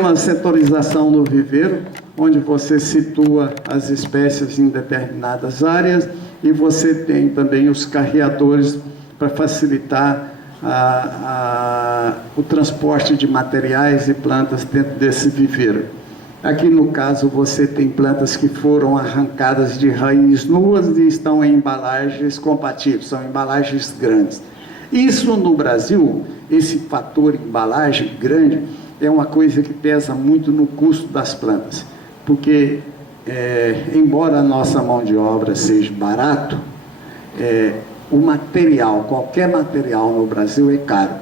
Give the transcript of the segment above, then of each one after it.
Uma setorização no viveiro, onde você situa as espécies em determinadas áreas e você tem também os carreadores para facilitar o transporte de materiais e plantas dentro desse viveiro. Aqui no caso você tem plantas que foram arrancadas de raiz nuas e estão em embalagens compatíveis, são embalagens grandes. Isso no Brasil, esse fator embalagem grande, é uma coisa que pesa muito no custo das plantas, porque embora a nossa mão de obra seja barato, o material, qualquer material no Brasil é caro.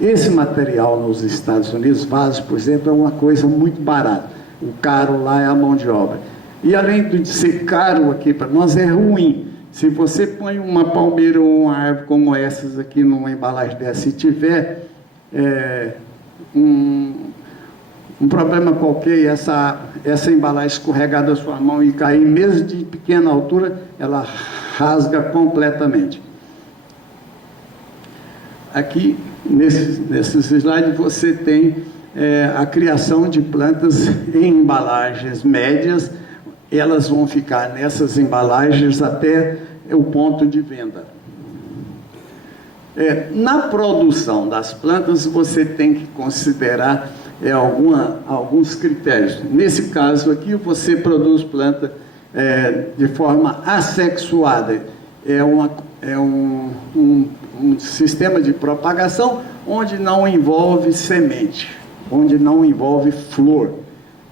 Esse material nos Estados Unidos, vaso, por exemplo, é uma coisa muito barata. O caro lá é a mão de obra. E além de ser caro aqui para nós, é ruim. Se você põe uma palmeira ou uma árvore como essas aqui numa embalagem dessa e tiver um problema qualquer e essa embalagem escorregar da sua mão e cair, mesmo de pequena altura, ela rasga completamente. Aqui, nesses slides, você tem a criação de plantas em embalagens médias. Elas vão ficar nessas embalagens até o ponto de venda. Na produção das plantas, você tem que considerar alguns critérios. Nesse caso aqui, você produz planta de forma assexuada. É um sistema de propagação onde não envolve semente, onde não envolve flor,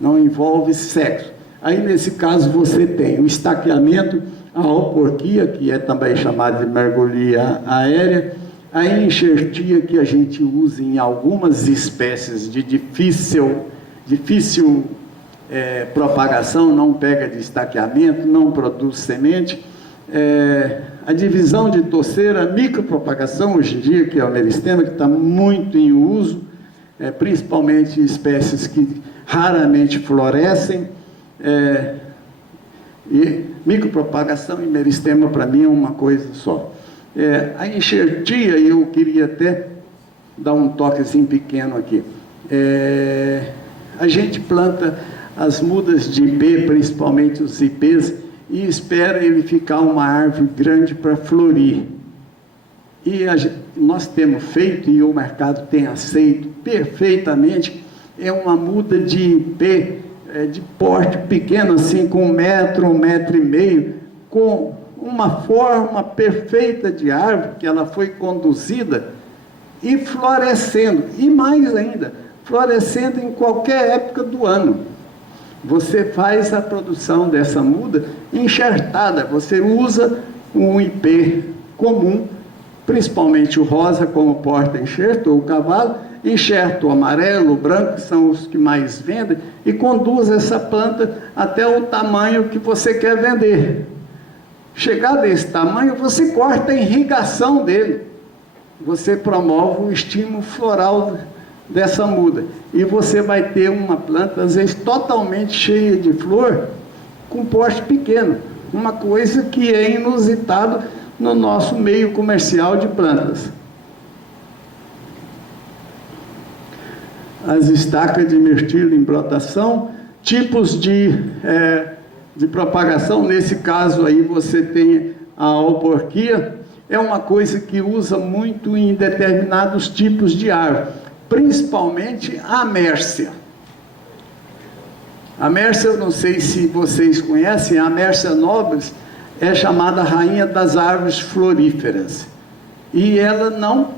não envolve sexo. Aí, nesse caso, você tem o estaqueamento, a alporquia, que é também chamada de mergulhia aérea, a enxertia, que a gente usa em algumas espécies de difícil propagação, não pega de estaqueamento, não produz semente. A divisão de torceira, a micropropagação, hoje em dia, que é o meristema, que está muito em uso, principalmente espécies que raramente florescem. E micropropagação e meristema, para mim, é uma coisa só. A enxertia, eu queria até dar um toquezinho pequeno aqui. A gente planta as mudas de ipê, principalmente os ipês, e espera ele ficar uma árvore grande para florir. E nós temos feito, e o mercado tem aceito perfeitamente, uma muda de ipê de porte pequeno, assim, com 1 metro, 1,5 metros, com uma forma perfeita de árvore, que ela foi conduzida, e florescendo, e mais ainda, florescendo em qualquer época do ano. Você faz a produção dessa muda enxertada, você usa um ipê comum, principalmente o rosa como porta-enxerto, ou o cavalo, enxerto o amarelo, o branco, que são os que mais vendem, e conduz essa planta até o tamanho que você quer vender. Chegado a esse tamanho, você corta a irrigação dele, você promove o estímulo floral dessa muda, e você vai ter uma planta, às vezes, totalmente cheia de flor, com porte pequeno, uma coisa que é inusitado no nosso meio comercial de plantas. As estacas de mirtilo em brotação, tipos de propagação. Nesse caso aí você tem a alporquia, é uma coisa que usa muito em determinados tipos de árvore, principalmente a mércia. A mércia, eu não sei se vocês conhecem, a mércia nobres é chamada rainha das árvores floríferas, e ela não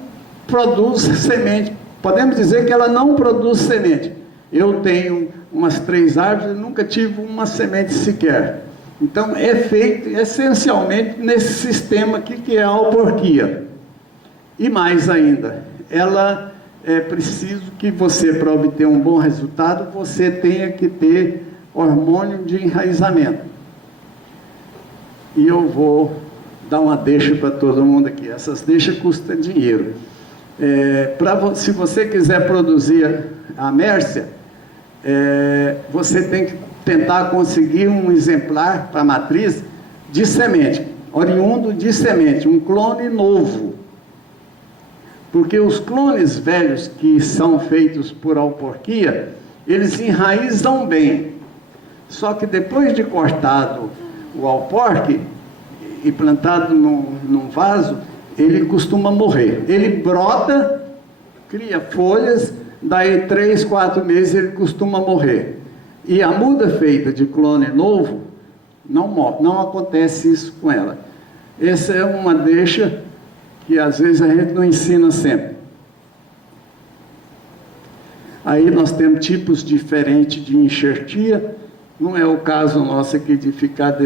produz semente. Podemos dizer que ela não produz semente. Eu tenho umas 3 árvores e nunca tive uma semente sequer. Então, é feito essencialmente nesse sistema aqui, que é a alporquia. E mais ainda, ela é preciso que você, para obter um bom resultado, você tenha que ter hormônio de enraizamento. E eu vou dar uma deixa para todo mundo aqui. Essas deixas custam dinheiro. Se você quiser produzir a mércia, você tem que tentar conseguir um exemplar para a matriz de semente, oriundo de semente, um clone novo. Porque os clones velhos que são feitos por alporquia, eles enraizam bem. Só que depois de cortado o alporque e plantado num vaso, ele costuma morrer. Ele brota, cria folhas, daí 3, 4 meses ele costuma morrer. E a muda feita de clone novo, não morre, não acontece isso com ela. Essa é uma deixa que às vezes a gente não ensina sempre. Aí nós temos tipos diferentes de enxertia, não é o caso nosso aqui de ficar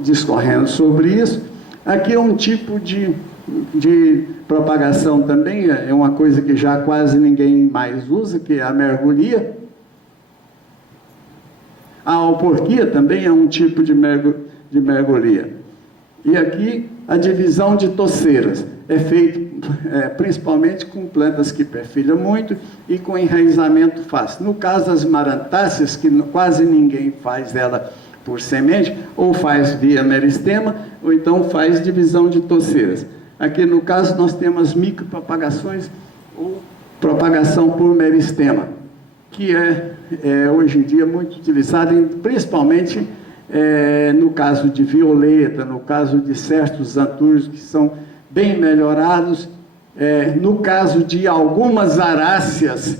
discorrendo sobre isso. Aqui é um tipo de propagação também, é uma coisa que já quase ninguém mais usa, que é a mergulhia. A alporquia também é um tipo de mergulhia. E aqui a divisão de toceiras é feita principalmente com plantas que perfilham muito e com enraizamento fácil. No caso das marantáceas, que quase ninguém faz ela por semente, ou faz via meristema, ou então faz divisão de toceiras. Aqui no caso nós temos micropropagações ou propagação por meristema, que é hoje em dia muito utilizado, principalmente no caso de violeta, no caso de certos antúrios que são bem melhorados, no caso de algumas aráceas,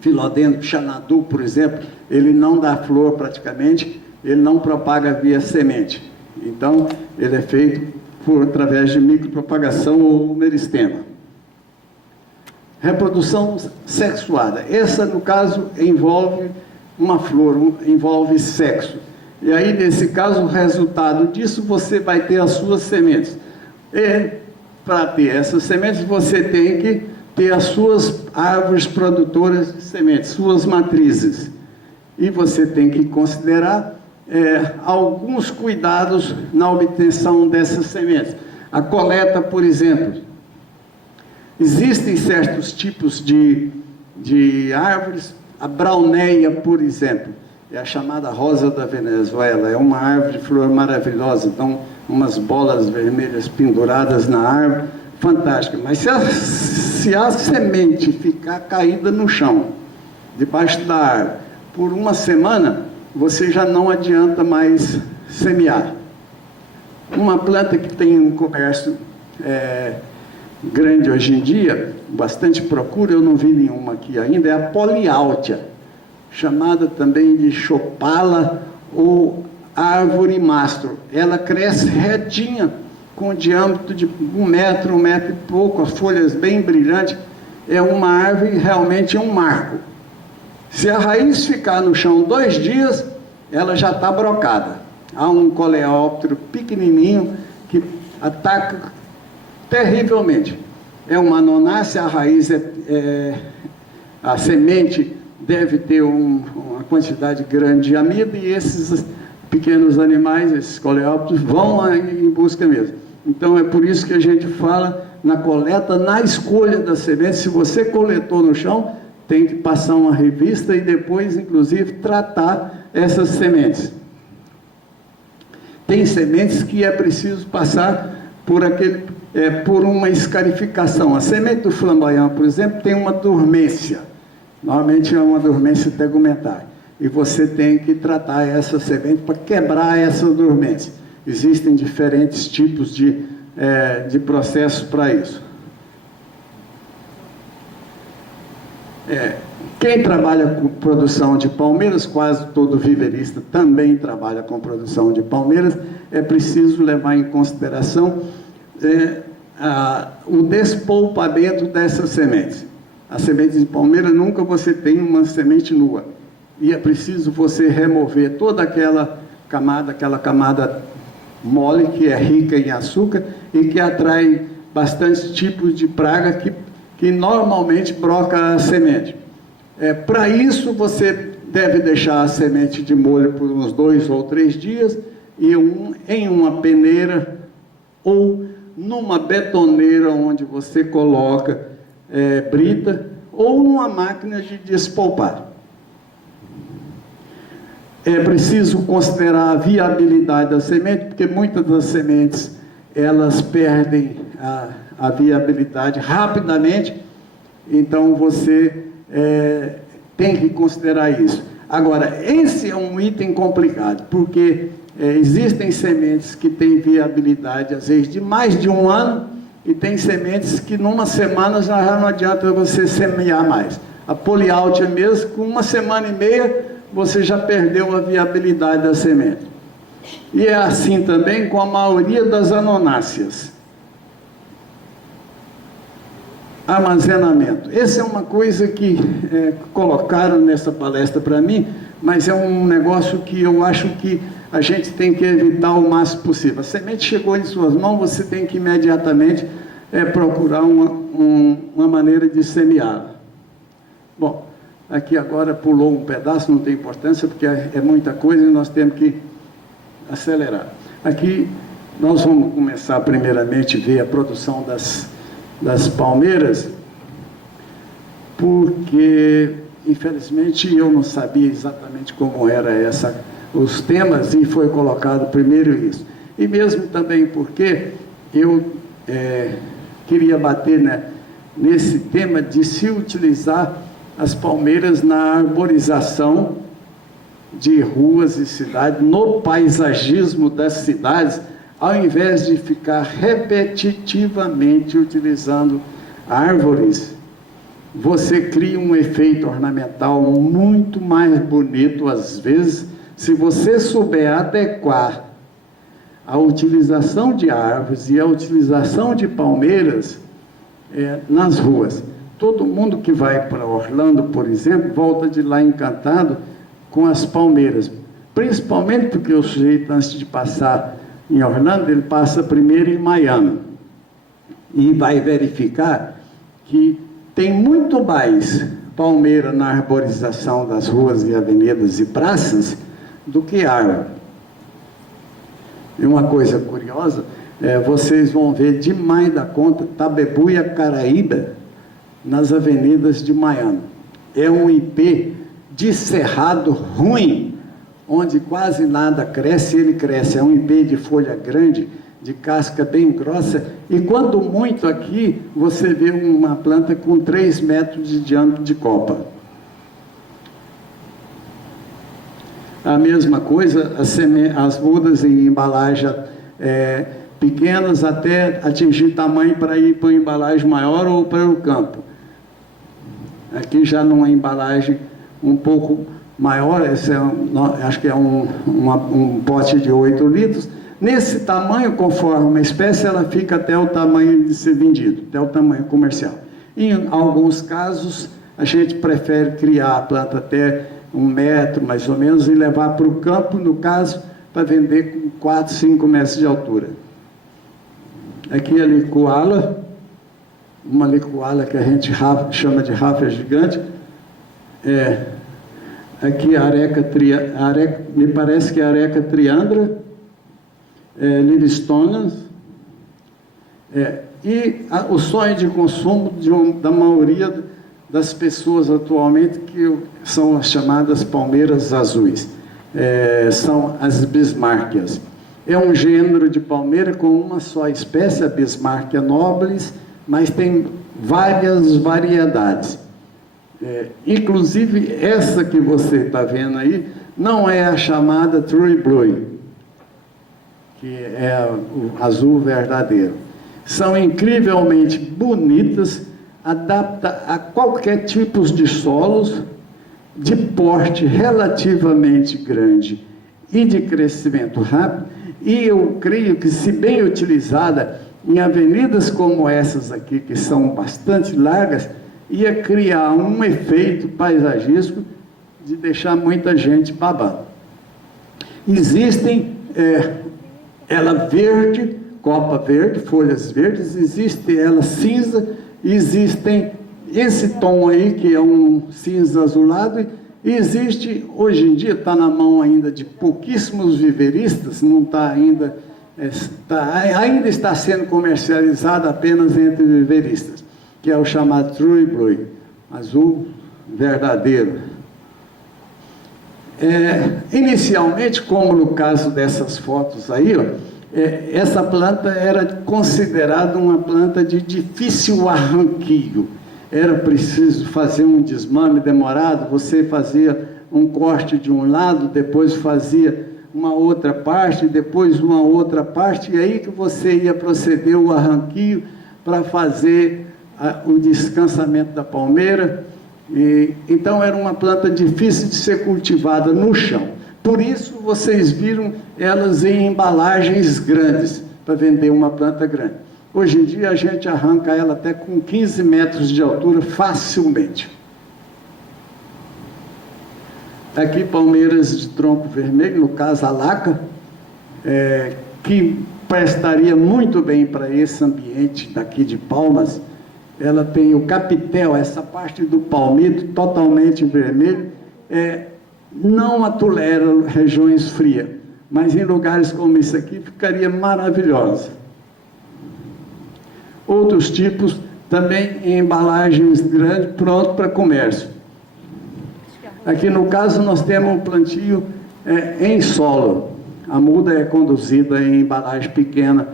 Philodendron xanadu, por exemplo, ele não dá flor praticamente, ele não propaga via semente. Então, ele é feito através de micropropagação ou meristema. Reprodução sexuada. Essa, no caso, envolve uma flor, envolve sexo. E aí, nesse caso, o resultado disso, você vai ter as suas sementes. E, para ter essas sementes, você tem que ter as suas árvores produtoras de sementes, suas matrizes. E você tem que considerar alguns cuidados na obtenção dessas sementes. A coleta, por exemplo. Existem certos tipos de árvores, a brauneia, por exemplo, é a chamada rosa da Venezuela, é uma árvore de flor maravilhosa, então umas bolas vermelhas penduradas na árvore, fantástica. Mas se a semente ficar caída no chão, debaixo da árvore, por uma semana, você já não adianta mais semear. Uma planta que tem um comércio grande hoje em dia, bastante procura, eu não vi nenhuma aqui ainda, é a poliáltia, chamada também de chopala ou árvore mastro. Ela cresce retinha, com diâmetro de 1 metro, 1 metro e pouco, as folhas bem brilhantes. É uma árvore, realmente é um marco. Se a raiz ficar no chão 2 dias, ela já está brocada. Há um coleóptero pequenininho que ataca terrivelmente. É uma nonácea, a raiz a semente deve ter uma quantidade grande de amido, e esses pequenos animais, esses coleópteros, vão em busca mesmo. Então é por isso que a gente fala na coleta, na escolha das sementes. Se você coletou no chão, tem que passar uma revista e depois, inclusive, tratar essas sementes. Tem sementes que é preciso passar por uma escarificação. A semente do flamboyant, por exemplo, tem uma dormência. Normalmente é uma dormência tegumentar. E você tem que tratar essa semente para quebrar essa dormência. Existem diferentes tipos de processos para isso. Quem trabalha com produção de palmeiras, quase todo viverista também trabalha com produção de palmeiras, é preciso levar em consideração o despolpamento dessas sementes. A semente de palmeira, nunca você tem uma semente nua. E é preciso você remover toda aquela camada mole, que é rica em açúcar e que atrai bastante tipos de praga que normalmente broca a semente. Para isso, você deve deixar a semente de molho por uns 2 ou 3 dias e em uma peneira ou numa betoneira onde você coloca brita ou numa máquina de despolpar. É preciso considerar a viabilidade da semente, porque muitas das sementes elas perdem a viabilidade rapidamente. Então você tem que considerar isso. Agora, esse é um item complicado, porque existem sementes que têm viabilidade, às vezes, de mais de um ano, e tem sementes que numa semana já não adianta você semear mais. A poliáltia mesmo, com uma semana e meia, você já perdeu a viabilidade da semente. E é assim também com a maioria das anonáceas. Armazenamento. Essa é uma coisa que colocaram nessa palestra para mim, mas é um negócio que eu acho que a gente tem que evitar o máximo possível. A semente chegou em suas mãos, você tem que imediatamente procurar uma maneira de semeá-la. Bom, aqui agora pulou um pedaço, não tem importância, porque é muita coisa e nós temos que acelerar. Aqui nós vamos começar primeiramente a ver a produção das palmeiras, porque infelizmente eu não sabia exatamente como era os temas e foi colocado primeiro isso. E mesmo também porque eu queria bater nesse tema de se utilizar as palmeiras na arborização de ruas e cidades, no paisagismo das cidades, ao invés de ficar repetitivamente utilizando árvores, você cria um efeito ornamental muito mais bonito, às vezes, se você souber adequar a utilização de árvores e a utilização de palmeiras nas ruas. Todo mundo que vai para Orlando, por exemplo, volta de lá encantado com as palmeiras, principalmente porque o sujeito, antes de passar em Orlando, ele passa primeiro em Miami e vai verificar que tem muito mais palmeira na arborização das ruas e avenidas e praças do que árvore. E uma coisa curiosa, vocês vão ver demais da conta tabebuia caraíba nas avenidas de Miami. É um ipê de cerrado ruim, onde quase nada cresce, ele cresce. É um ipê de folha grande, de casca bem grossa, e quando muito aqui, você vê uma planta com 3 metros de diâmetro de copa. A mesma coisa, as mudas em embalagem pequenas até atingir tamanho para ir para uma embalagem maior ou para o campo. Aqui já numa embalagem um pouco maior, esse acho que é um pote de 8 litros. Nesse tamanho, conforme uma espécie, ela fica até o tamanho de ser vendido, até o tamanho comercial. Em alguns casos, a gente prefere criar a planta até 1 metro, mais ou menos, e levar para o campo, no caso, para vender com 4, 5 metros de altura. Aqui a licoala, uma licoala que a gente chama de ráfia gigante. Aqui a me parece que é a areca triandra, Livingstone, e o sonho de consumo da maioria das pessoas atualmente, que são as chamadas palmeiras azuis, são as bismarckias. É um gênero de palmeira com uma só espécie, a Bismarckia nobilis, mas tem várias variedades. Inclusive, essa que você está vendo aí, não é a chamada True Blue, que é o azul verdadeiro. São incrivelmente bonitas, adapta a qualquer tipo de solos, de porte relativamente grande e de crescimento rápido, e eu creio que, se bem utilizada em avenidas como essas aqui, que são bastante largas, ia criar um efeito paisagístico de deixar muita gente babando. Existem ela verde, copa verde, folhas verdes, existe ela cinza, existem esse tom aí, que é um cinza azulado, e existe, hoje em dia, está na mão ainda de pouquíssimos viveristas, não está ainda, ainda está sendo comercializado apenas entre viveristas, que é o chamado True Blue, azul verdadeiro. Inicialmente, como no caso dessas fotos aí, essa planta era considerada uma planta de difícil arranquio. era preciso fazer um desmame demorado, você fazia um corte de um lado, depois fazia uma outra parte, depois uma outra parte, e aí que você ia proceder o arranquio para fazer o descansamento da palmeira. Então era uma planta difícil de ser cultivada no chão. Por isso vocês viram elas em embalagens grandes, para vender uma planta grande. Hoje em dia a gente arranca ela até com 15 metros de altura facilmente. Aqui palmeiras de tronco vermelho, no caso a laca, que prestaria muito bem para esse ambiente daqui de Palmas. Ela tem o capitel, essa parte do palmito totalmente vermelho, não tolera regiões frias, mas em lugares como esse aqui ficaria maravilhosa. Outros tipos também em embalagens grandes, pronto para comércio. Aqui no caso nós temos um plantio em solo. A muda é conduzida em embalagem pequena,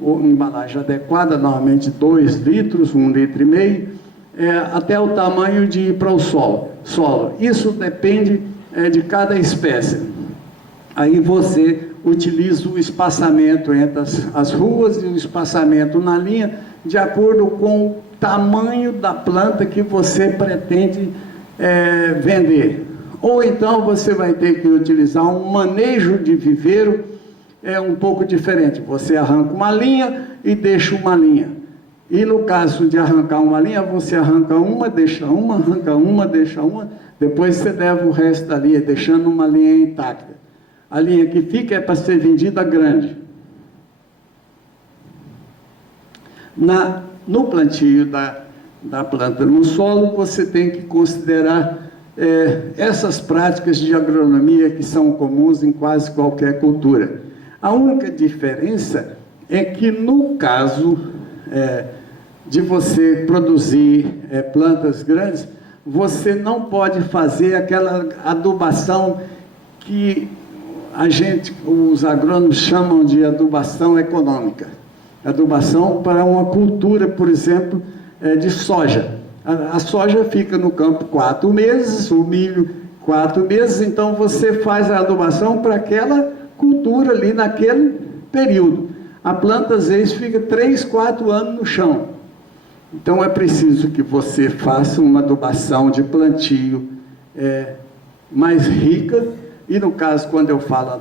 ou embalagem adequada, normalmente 2 litros, 1,5 litro, até o tamanho de ir para o solo. Isso depende de cada espécie. Aí você utiliza o espaçamento entre as ruas e o espaçamento na linha, de acordo com o tamanho da planta que você pretende vender. Ou então você vai ter que utilizar um manejo de viveiro um pouco diferente. Você arranca uma linha e deixa uma linha. E no caso de arrancar uma linha, você arranca uma, deixa uma, arranca uma, deixa uma, depois você leva o resto da linha, deixando uma linha intacta. A linha que fica é para ser vendida grande. No plantio da planta no solo, você tem que considerar essas práticas de agronomia que são comuns em quase qualquer cultura. A única diferença é que no caso de você produzir plantas grandes, você não pode fazer aquela adubação que os agrônomos chamam de adubação econômica. Adubação para uma cultura, por exemplo, de soja. A soja fica no campo 4 meses, o milho 4 meses, então você faz a adubação para aquela cultura ali naquele período. A planta às vezes fica 3, 4 anos no chão. Então é preciso que você faça uma adubação de plantio mais rica, e no caso, quando eu falo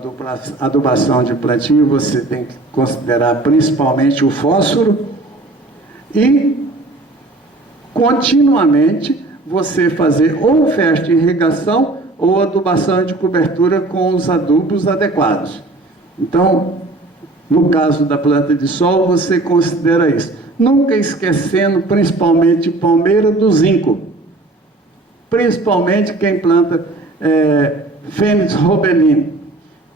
adubação de plantio, você tem que considerar principalmente o fósforo e continuamente você fazer ou festa de irrigação ou adubação de cobertura com os adubos adequados. Então, no caso da planta de sol, você considera isso. Nunca esquecendo, principalmente palmeira, do zinco. Principalmente quem planta Fênix robelina.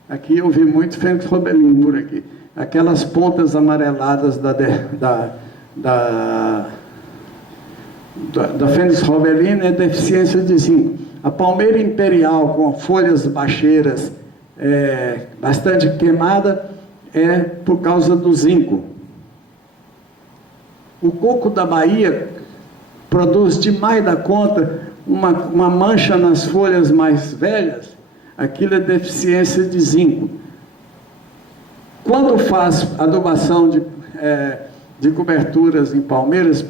Aqui eu vi muito Fênix robelina por aqui. Aquelas pontas amareladas da Fênix robelina é deficiência de zinco. A palmeira imperial com folhas baixeiras bastante queimada é por causa do zinco. O coco da Bahia produz demais da conta uma mancha nas folhas mais velhas, aquilo é deficiência de zinco. Quando faz adubação de coberturas em palmeiras,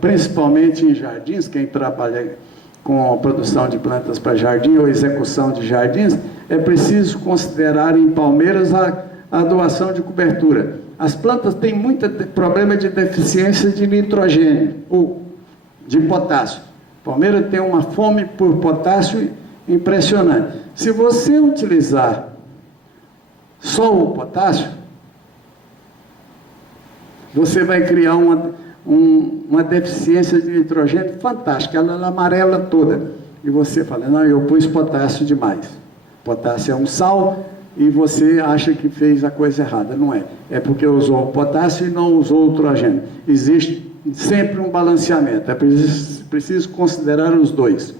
principalmente em jardins, quem trabalha com a produção de plantas para jardim ou execução de jardins, é preciso considerar em palmeiras a adubação de cobertura. As plantas têm muito problema de deficiência de nitrogênio ou de potássio. A palmeira tem uma fome por potássio impressionante. Se você utilizar só o potássio, você vai criar uma deficiência de nitrogênio fantástica, ela amarela toda. E você fala, não, eu pus potássio demais. Potássio é um sal e você acha que fez a coisa errada. Não é. É porque usou o potássio e não usou o nitrogênio. Existe sempre um balanceamento. É preciso considerar os dois.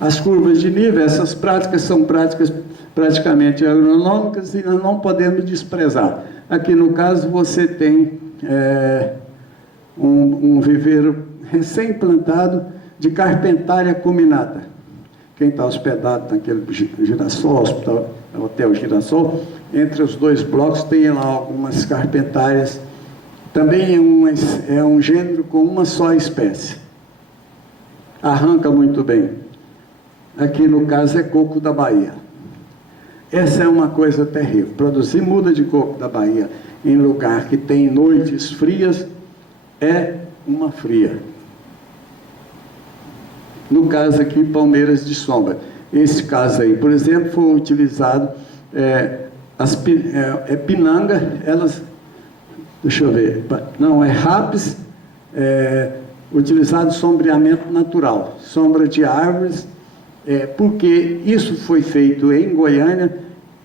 As curvas de nível, essas práticas são práticas praticamente agronômicas e nós não podemos desprezar. Aqui no caso você tem um viveiro recém-plantado de carpentária cuminata. Quem está hospedado naquele Girassol, Hotel Girassol, entre os dois blocos tem lá algumas carpentárias. Também é um gênero com uma só espécie. Arranca muito bem. Aqui no caso é coco da Bahia. Essa é uma coisa terrível. Produzir muda de coco da Bahia em lugar que tem noites frias é uma fria. No caso aqui, palmeiras de sombra. Esse caso aí, por exemplo, foi utilizado pinanga, elas, deixa eu ver, não, rapis, utilizado sombreamento natural, sombra de árvores, porque isso foi feito em Goiânia.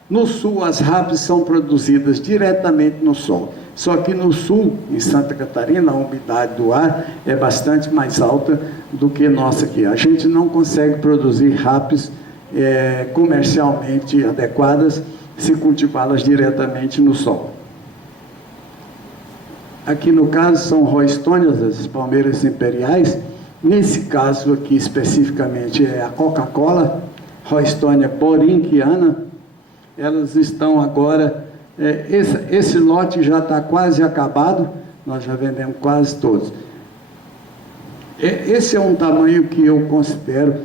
No sul, as rapis são produzidas diretamente no sol. Só que no sul, em Santa Catarina, a umidade do ar é bastante mais alta do que nossa aqui. A gente não consegue produzir rapis comercialmente adequadas se cultivá-las diretamente no sol. Aqui no caso são roystonias, as palmeiras imperiais. Nesse caso aqui especificamente é a Coca-Cola, Roystonia borinquiana. Elas estão agora, esse lote já está quase acabado, nós já vendemos quase todos. Esse é um tamanho que eu considero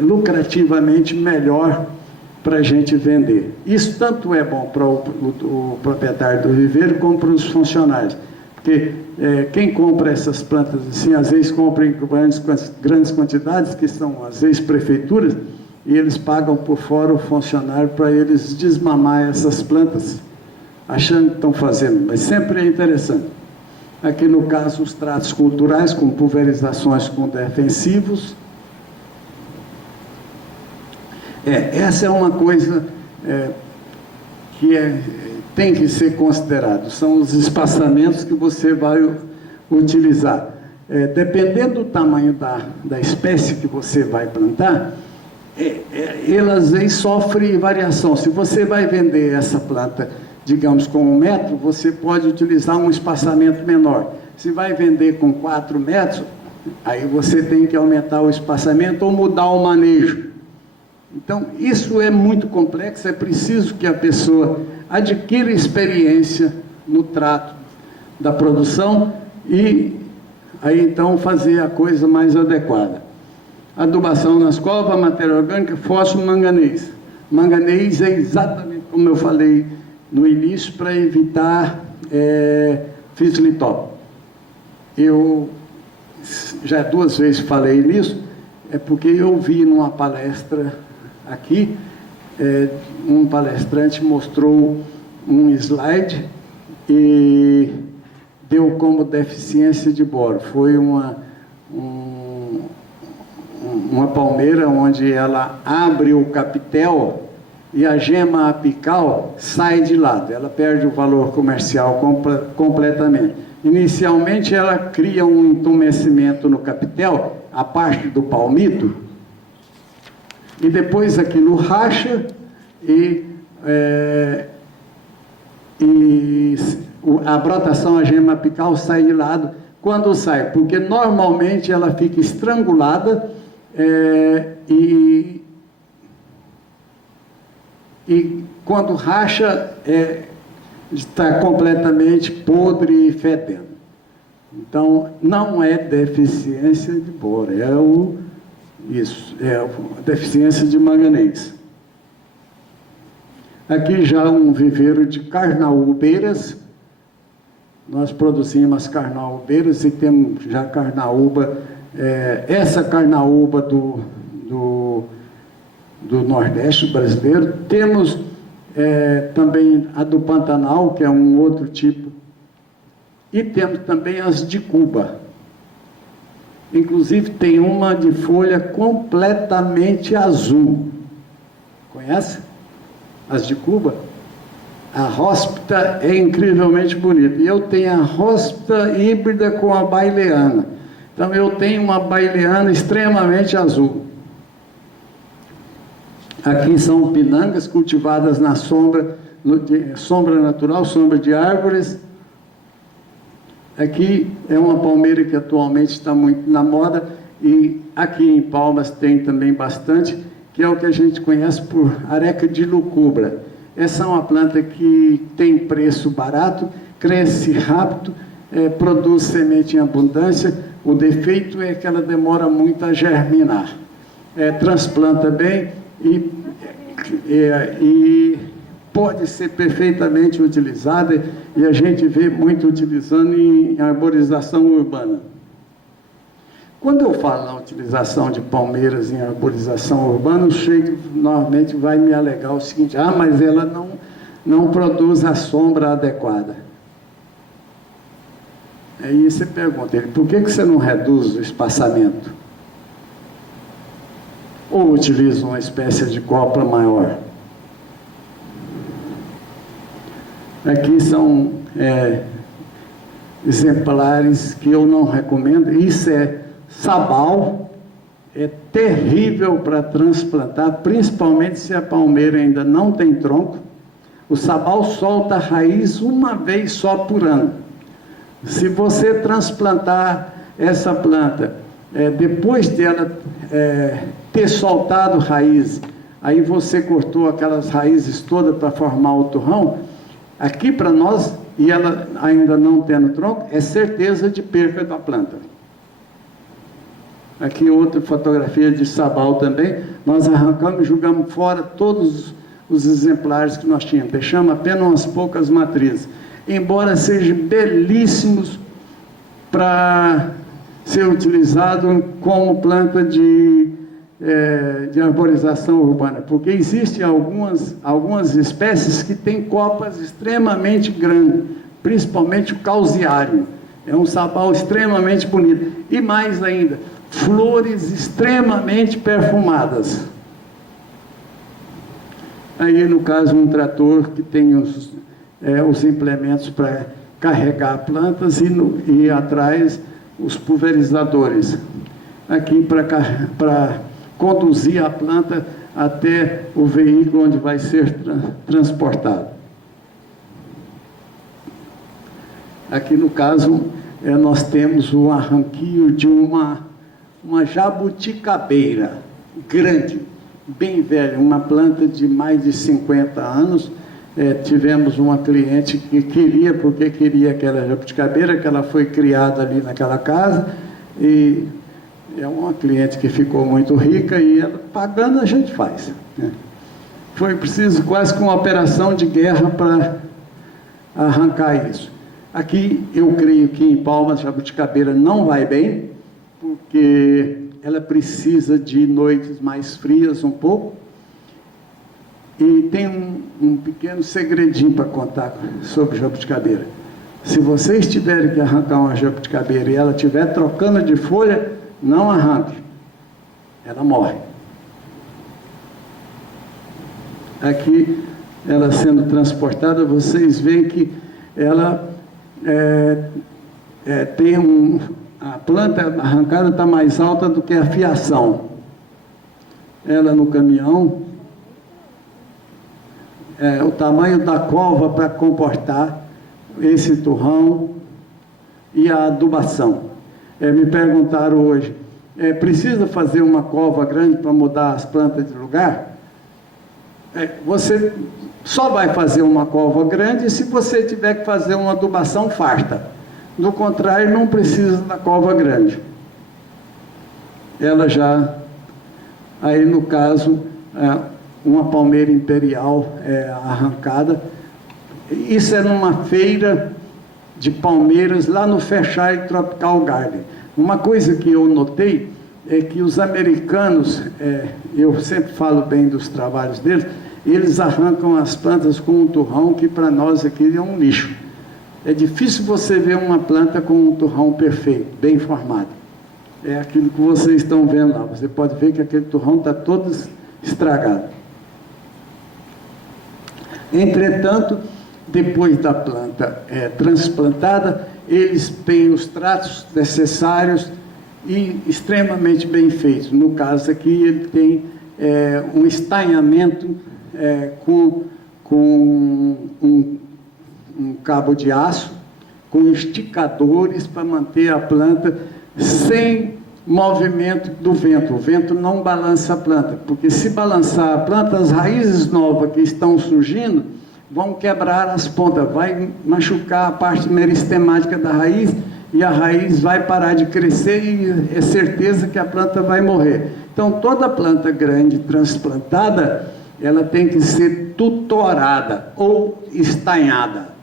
lucrativamente melhor para a gente vender. Isso tanto é bom para o proprietário do viveiro como para os funcionários. Porque quem compra essas plantas assim, às vezes compra em grandes quantidades, que são às vezes prefeituras, e eles pagam por fora o funcionário para eles desmamar essas plantas, achando que estão fazendo, mas sempre é interessante. Aqui no caso, os tratos culturais, com pulverizações com defensivos. Essa é uma coisa que tem que ser considerado, são os espaçamentos que você vai utilizar. Dependendo do tamanho da espécie que você vai plantar, elas aí sofrem variação. Se você vai vender essa planta, digamos, com 1 metro, você pode utilizar um espaçamento menor. Se vai vender com 4 metros, aí você tem que aumentar o espaçamento ou mudar o manejo. Então, isso é muito complexo, é preciso que a pessoa adquira experiência no trato da produção e aí então fazer a coisa mais adequada. Adubação nas covas, matéria orgânica, fósforo, manganês. Manganês é exatamente como eu falei no início, para evitar fitilitópico. Eu já 2 vezes falei nisso, porque eu vi numa palestra aqui, um palestrante mostrou um slide e deu como deficiência de boro. Foi uma palmeira onde ela abre o capitel e a gema apical sai de lado, ela perde o valor comercial completamente. Inicialmente ela cria um entumecimento no capitel, a parte do palmito, e depois aquilo racha e a brotação, a gema apical sai de lado. Quando sai? Porque normalmente ela fica estrangulada e quando racha está completamente podre e fedendo. Então não é deficiência de boro, é a deficiência de manganês. Aqui já um viveiro de carnaúbeiras. Nós produzimos as carnaúbeiras e temos já carnaúba. Essa carnaúba do Nordeste brasileiro. Temos também a do Pantanal, que é um outro tipo. E temos também as de Cuba. Inclusive tem uma de folha completamente azul. Conhece? As de Cuba? A hóspita é incrivelmente bonita. E eu tenho a hóspita híbrida com a baileana. Então eu tenho uma baileana extremamente azul. Aqui são pinangas cultivadas na sombra natural, sombra de árvores. Aqui é uma palmeira que atualmente está muito na moda, e aqui em Palmas tem também bastante, que é o que a gente conhece por areca de lucubra. Essa é uma planta que tem preço barato, cresce rápido, produz semente em abundância. O defeito é que ela demora muito a germinar. Transplanta bem e pode ser perfeitamente utilizada, e a gente vê muito utilizando em arborização urbana. Quando eu falo na utilização de palmeiras em arborização urbana, o sujeito normalmente vai me alegar o seguinte: mas ela não produz a sombra adequada. Aí você pergunta ele: por que você não reduz o espaçamento? Ou utiliza uma espécie de copla maior? Aqui são exemplares que eu não recomendo. Isso é sabal, é terrível para transplantar, principalmente se a palmeira ainda não tem tronco. O sabal solta a raiz uma vez só por ano. Se você transplantar essa planta, depois dela ter soltado raiz, aí você cortou aquelas raízes todas para formar o turrão, aqui para nós, e ela ainda não tendo tronco, é certeza de perda da planta. Aqui outra fotografia de sabal também. Nós arrancamos e jogamos fora todos os exemplares que nós tínhamos. Deixamos apenas umas poucas matrizes. Embora sejam belíssimos para ser utilizado como planta de arborização urbana, porque existem algumas espécies que têm copas extremamente grandes, principalmente o causiário. É um sabal extremamente bonito. E mais ainda, flores extremamente perfumadas. Aí, no caso, um trator que tem os implementos para carregar plantas e atrás os pulverizadores. Aqui para conduzir a planta até o veículo onde vai ser transportado. Aqui, no caso, nós temos o arranquio de uma jabuticabeira grande, bem velha, uma planta de mais de 50 anos. Tivemos uma cliente que porque queria aquela jabuticabeira, que ela foi criada ali naquela casa, e é uma cliente que ficou muito rica, e ela, pagando, a gente faz. Foi preciso quase que uma operação de guerra para arrancar isso. Aqui, eu creio que em Palmas, a jabuticabeira não vai bem, porque ela precisa de noites mais frias um pouco. E tem um pequeno segredinho para contar sobre jabuticabeira. Se vocês tiverem que arrancar uma jabuticabeira e ela estiver trocando de folha, não arranque, ela morre. Aqui, ela sendo transportada, vocês veem que ela a planta arrancada está mais alta do que a fiação. Ela no caminhão, o tamanho da cova para comportar esse turrão e a adubação. Me perguntaram hoje, precisa fazer uma cova grande para mudar as plantas de lugar? Você só vai fazer uma cova grande se você tiver que fazer uma adubação farta. Do contrário, não precisa da cova grande. Ela já, aí no caso, uma palmeira imperial arrancada. Isso é numa feira de palmeiras lá no Fairchild Tropical Garden. Uma coisa que eu notei é que os americanos, eu sempre falo bem dos trabalhos deles, eles arrancam as plantas com um turrão que para nós aqui é um lixo. É difícil você ver uma planta com um turrão perfeito, bem formado. É aquilo que vocês estão vendo lá. Você pode ver que aquele turrão está todo estragado. Entretanto, depois da planta transplantada, eles têm os tratos necessários e extremamente bem feitos. No caso aqui, ele tem um estainhamento com um cabo de aço com esticadores para manter a planta sem movimento do vento. O vento não balança a planta, porque se balançar a planta, as raízes novas que estão surgindo vão quebrar as pontas, vai machucar a parte meristemática da raiz e a raiz vai parar de crescer e é certeza que a planta vai morrer. Então, toda planta grande transplantada, ela tem que ser tutorada ou estanhada.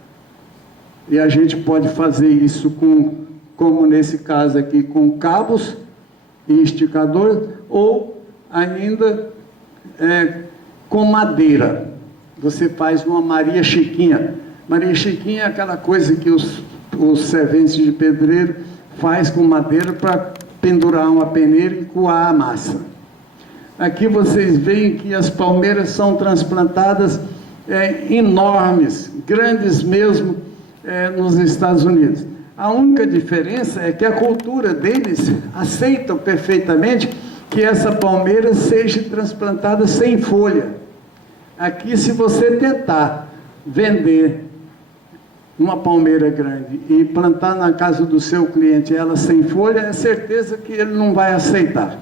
E a gente pode fazer isso como nesse caso aqui, com cabos e esticador, ou ainda com madeira. Você faz uma Maria Chiquinha. Maria Chiquinha é aquela coisa que os serventes de pedreiro faz com madeira para pendurar uma peneira e coar a massa. Aqui vocês veem que as palmeiras são transplantadas enormes, grandes mesmo, nos Estados Unidos. A única diferença é que a cultura deles aceita perfeitamente que essa palmeira seja transplantada sem folha. Aqui, se você tentar vender uma palmeira grande e plantar na casa do seu cliente ela sem folha, é certeza que ele não vai aceitar.